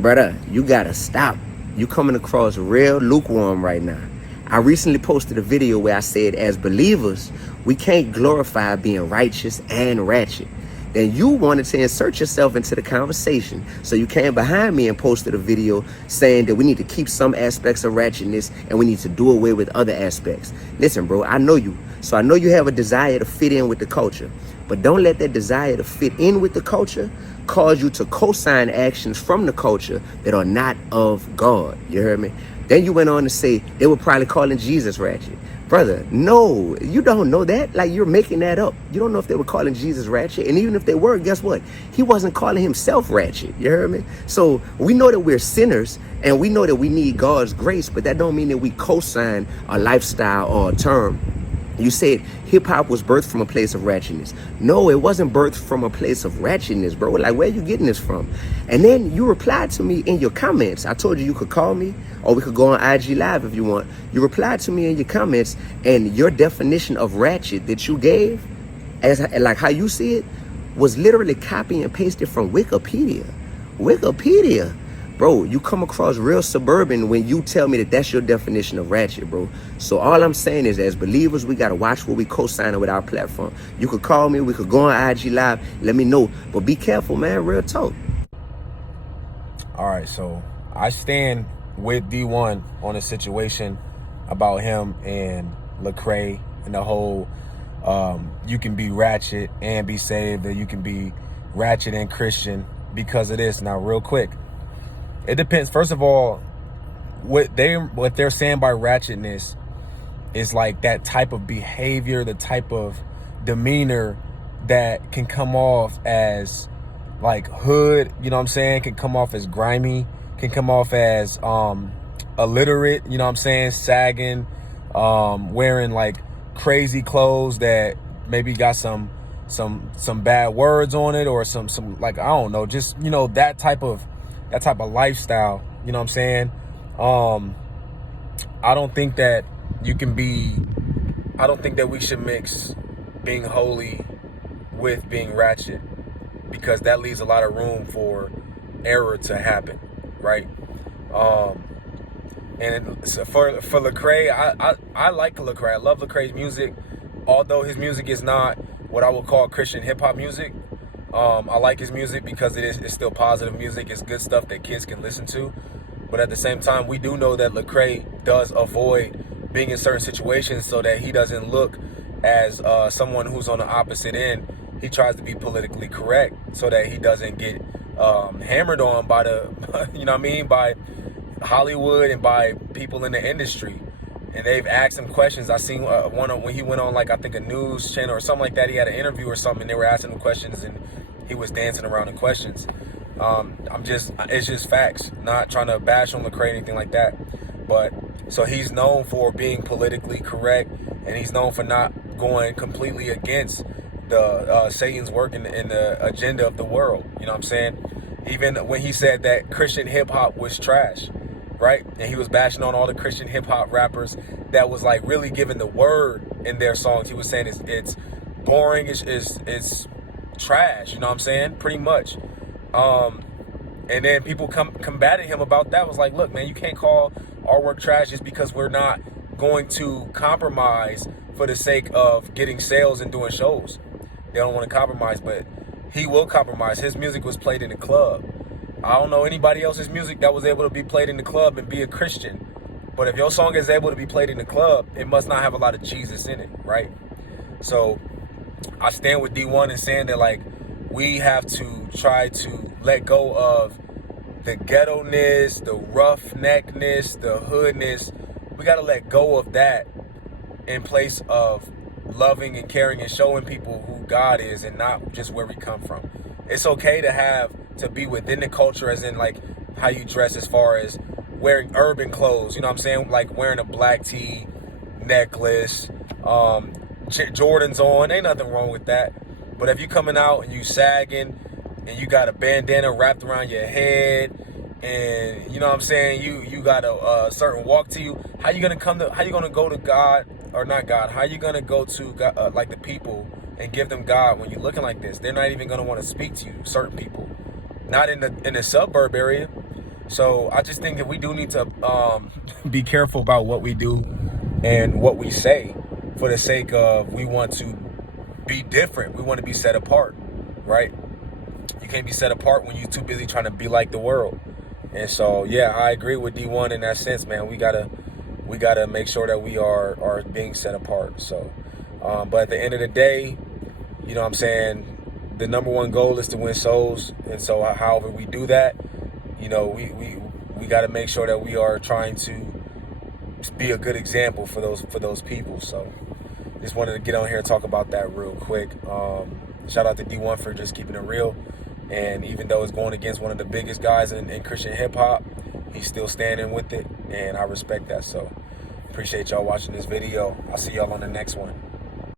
Brother, you gotta stop. You coming across real lukewarm right now. I recently posted a video where I said, as believers, we can't glorify being righteous and ratchet. Then you wanted to insert yourself into the conversation. So you came behind me and posted a video saying that we need to keep some aspects of ratchetness and we need to do away with other aspects. Listen, bro, I know you. So I know you have a desire to fit in with the culture. But don't let that desire to fit in with the culture cause you to co-sign actions from the culture that are not of God. You heard me? Then you went on to say they were probably calling Jesus ratchet. Brother, no, you don't know that. Like, you're making that up. You don't know if they were calling Jesus ratchet. And even if they were, guess what? He wasn't calling himself ratchet. You heard me? So we know that we're sinners and we know that we need God's grace, but that don't mean that we co-sign a lifestyle or a term. You said hip hop was birthed from a place of ratchetness. No, it wasn't birthed from a place of ratchetness, bro. Like, where are you getting this from? And then you replied to me in your comments. I told you could call me or we could go on IG Live if you want. You replied to me in your comments, and your definition of ratchet that you gave, as like how you see it, was literally copy and pasted from Wikipedia. Wikipedia. Bro, you come across real suburban when you tell me that that's your definition of ratchet, bro. So all I'm saying is, as believers, we got to watch what we co-signing with our platform. You could call me. We could go on IG Live. Let me know. But be careful, man. Real talk. All right, so I stand with Dee-1 on a situation about him and Lecrae and the whole you can be ratchet and be saved, or you can be ratchet and Christian because of this. Now, real quick. It depends. First of all, what they're saying by ratchetness is like that type of behavior, the type of demeanor that can come off as like hood, you know what I'm saying, can come off as grimy, can come off as illiterate, you know what I'm saying, sagging, wearing like crazy clothes that maybe got some bad words on it, or some like, I don't know, just, you know, that type of lifestyle, you know what I'm saying? I don't think that we should mix being holy with being ratchet, because that leaves a lot of room for error to happen, right? And so for Lecrae, I like Lecrae. I love Lecrae's music, although his music is not what I would call Christian hip hop music. I like his music because it's still positive music. It's good stuff that kids can listen to. But at the same time, we do know that Lecrae does avoid being in certain situations so that he doesn't look as someone who's on the opposite end. He tries to be politically correct so that he doesn't get hammered on by the, you know what I mean, by Hollywood and by people in the industry. And they've asked him questions. I seen one when he went on, like, I think a news channel or something like that. He had an interview or something, and they were asking him questions, and he was dancing around the questions. It's just facts. Not trying to bash on Lecrae or anything like that. But so he's known for being politically correct, and he's known for not going completely against the Satan's work in the agenda of the world. You know what I'm saying? Even when he said that Christian hip hop was trash, right? And he was bashing on all the Christian hip hop rappers that was like really giving the word in their songs. He was saying it's boring, it's trash, you know what I'm saying? Pretty much. And then people combated him about that. Was like, look, man, you can't call our work trash just because we're not going to compromise for the sake of getting sales and doing shows. They don't want to compromise, but he will compromise. His music was played in the club. I don't know anybody else's music that was able to be played in the club and be a Christian. But if your song is able to be played in the club, it must not have a lot of Jesus in it, right? So I stand with Dee-1 in saying that, like, we have to try to let go of the ghetto-ness, the roughneckness, the hoodness. We got to let go of that in place of loving and caring and showing people who God is and not just where we come from. It's okay to be within the culture, as in like how you dress, as far as wearing urban clothes, you know what I'm saying? Like wearing a black tee, necklace, Jordans on, ain't nothing wrong with that. But if you coming out and you sagging and you got a bandana wrapped around your head, and you know what I'm saying, you got a certain walk to you, how you gonna go to God, or not God, how you gonna go to God, like the people, and give them God when you're looking like this? They're not even gonna want to speak to you, certain people. Not in the suburb area. So I just think that we do need to be careful about what we do and what we say, for the sake of, we want to be different. We want to be set apart, right? You can't be set apart when you're too busy trying to be like the world. And so, yeah, I agree with Dee-1 in that sense, man. We gotta make sure that we are being set apart. So, but at the end of the day, you know what I'm saying, the number one goal is to win souls. And so however we do that, you know, we got to make sure that we are trying to be a good example for those people. So just wanted to get on here and talk about that real quick. Shout out to Dee-1 for just keeping it real. And even though it's going against one of the biggest guys in Christian hip hop, he's still standing with it. And I respect that. So appreciate y'all watching this video. I'll see y'all on the next one.